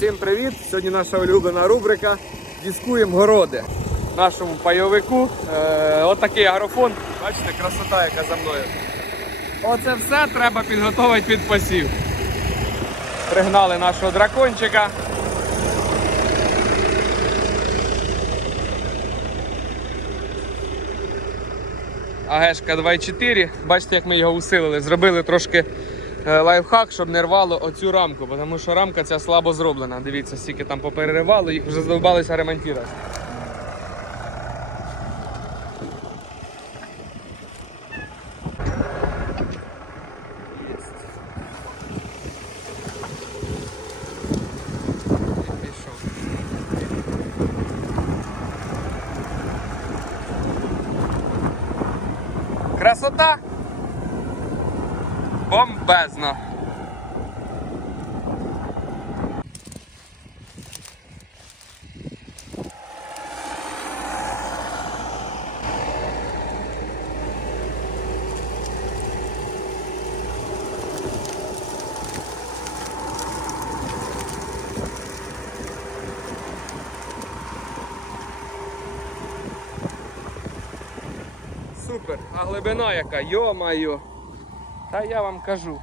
Всім привіт! Сьогодні наша улюблена рубрика Дискуємо городи. Нашому пайовику. Е, отакий агрофон. Бачите, красота, яка за мною. Оце все треба підготувати під посів. Пригнали нашого дракончика. АГшка 2.4. Бачите, як ми його усилили. Зробили трошки лайфхак, щоб не рвало оцю рамку, тому що рамка ця слабо зроблена. Дивіться, скільки там попереривало, їх вже задовбалися ремонтувати. Красота! Бомбезно! Супер, а глибина яка, йо-майо. Та я вам кажу.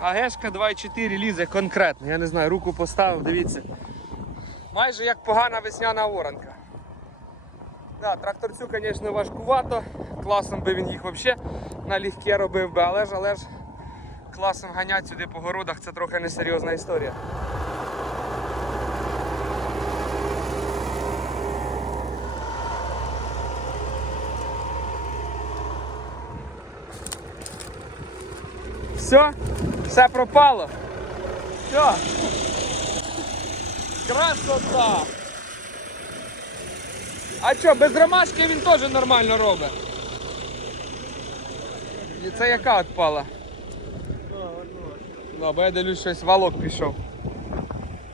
А гешка 2,4 лізе конкретно. Я не знаю, руку поставив, дивіться. Майже як погана весняна воронка. Да, тракторцю, звісно, важкувато. Класом би він їх взагалі налегке робив би, але ж, але ж класом ганять сюди по городах це трохи несерйозна історія. Все, все пропало. Все. Красота. А що, без ромашки він теж нормально робить. І це яка відпала? Ну, бо я дивлюсь, щось валок пішов.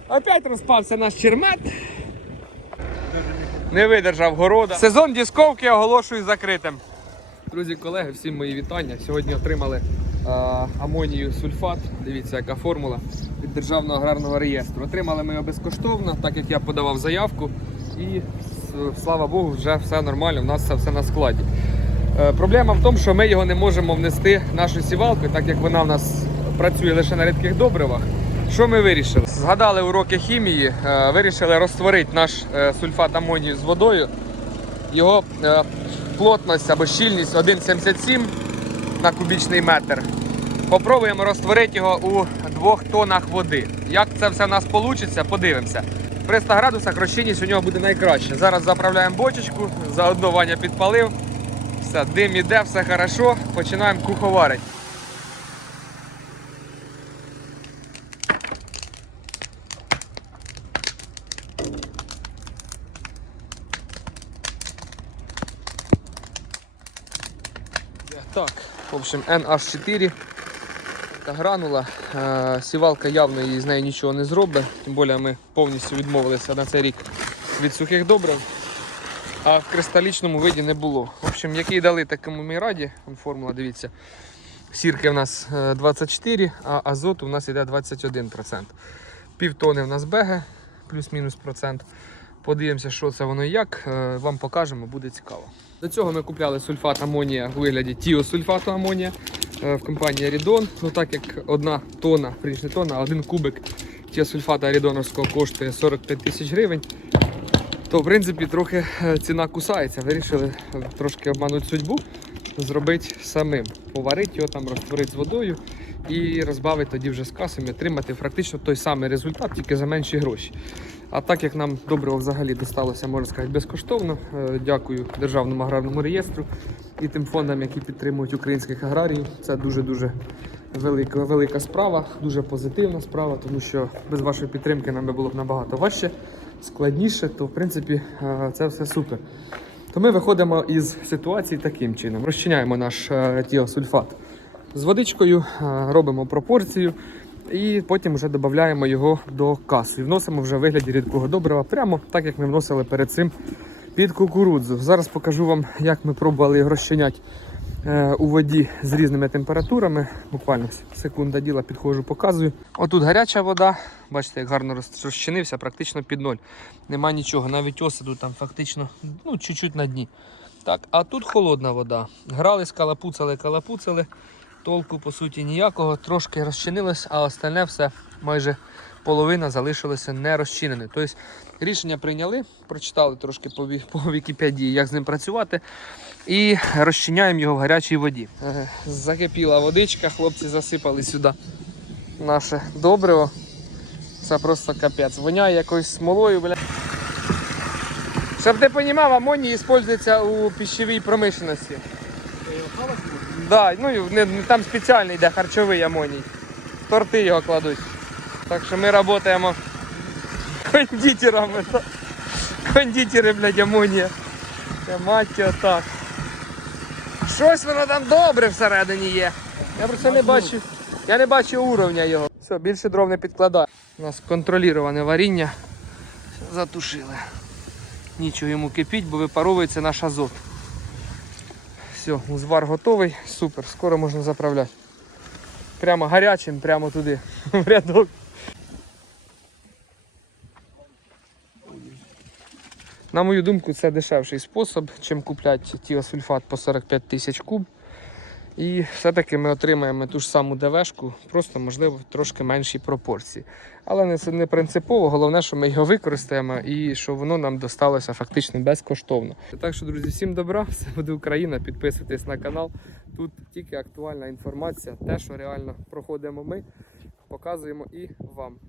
Опять розпався наш чермет. Не видержав города. Сезон дісковки оголошую закритим. Друзі, колеги, всім мої вітання. Сьогодні отримали амонію сульфат. Дивіться, яка формула від Державного аграрного реєстру. Отримали ми його безкоштовно, так як я подавав заявку. І слава Богу, вже все нормально, у нас це все на складі. Е, проблема в тому, що ми його не можемо внести в нашу сівалку, так як вона в нас працює лише на рідких добривах. Що ми вирішили? Згадали уроки хімії, е, вирішили розтворити наш е, сульфат амонію з водою. Його плотність або щільність 1,77 на кубічний метр. Попробуємо розтворити його у 2 тонах води. Як це все в нас вийде, подивимося. При 100 градусах розчинність у нього буде найкраще. Зараз заправляємо бочечку, заодно Ваня підпалив. Все, дим іде, все хорошо. Починаємо куховарити. Так, в общем, NH4 та гранула. Е, Сівалка явно їй з нею нічого не зробить. Тим більше ми повністю відмовилися на цей рік від сухих добрив. А в кристалічному виді не було. В общем, який дали такому ми раді, формула, дивіться. Сірки в нас е, 24, а азоту в нас йде 21%. Півтони в нас беге, плюс-мінус процент. Подивимося, що це воно як. е, Вам покажемо, буде цікаво. До цього ми купляли сульфат амонія у вигляді тіосульфату амонія е, в компанії Арідон. Ну так як одна тонна, не тонна, а один кубик тіосульфата арідоновського коштує 45 тисяч гривень, то в принципі трохи е, ціна кусається. Вирішили трошки обманути судьбу, зробити самим. Поварити його там, розтворити з водою і розбавити тоді вже з касами, отримати практично той самий результат, тільки за менші гроші. А так як нам добриво взагалі досталося, можна сказати, безкоштовно, е, дякую Державному аграрному реєстру і тим фондам, які підтримують українських аграріїв. Це дуже-дуже велика, велика справа, дуже позитивна справа, тому що без вашої підтримки нам було б набагато важче, складніше, то в принципі е, це все супер. То ми виходимо із ситуації таким чином. Розчиняємо наш е, тіосульфат з водичкою, е, робимо пропорцію і потім вже додаємо його до касу. І вносимо вже в вигляді рідкого добрива, прямо так як ми вносили перед цим під кукурудзу. Зараз покажу вам, як ми пробували його розчиняти е, у воді з різними температурами. Буквально секунда діла, підходжу, показую. Отут гаряча вода. Бачите, як гарно розчинився, практично під ноль. Нема нічого, навіть осаду там фактично ну, чуть-чуть на дні. Так, а тут холодна вода. Грались, калапуцали, калапуцали. Толку, по суті, ніякого. Трошки розчинилось, а остальне все майже половина залишилося не розчинене. Тобто рішення прийняли, прочитали трошки по, по Вікіпедії, як з ним працювати. І розчиняємо його в гарячій воді. Закипіла водичка, хлопці засипали сюди наше добриво. Це просто капець. Воняє якоюсь смолою, бля. Щоб ти розумів, амоній використовується у пищовій промишленості. Да, ну, не, там спеціальний йде харчовий амоній. В торти його кладуть. Так що ми працюємо кондитерами. Кондитери, блядь, амонія. Та Мать його так. Щось воно там добре всередині є. Я просто не бачу. Я не бачу уровня його. Все, більше дров не підкладаю. У нас контроліроване варіння. Затушили. Нічого йому кипіть, бо випаровується наш азот. Все, узвар готовий. Супер, скоро можна заправляти. Прямо гарячим, прямо туди, в рядок. На мою думку, це дешевший спосіб, чим купляти тіосульфат по 45 тисяч куб. І все-таки ми отримаємо ту ж саму ДВшку, просто можливо трошки меншій пропорції. Але це не принципово, головне, що ми його використаємо і що воно нам досталося фактично безкоштовно. Так що, друзі, всім добра, все буде Україна. Підписуйтесь на канал. Тут тільки актуальна інформація, те, що реально проходимо ми, показуємо і вам.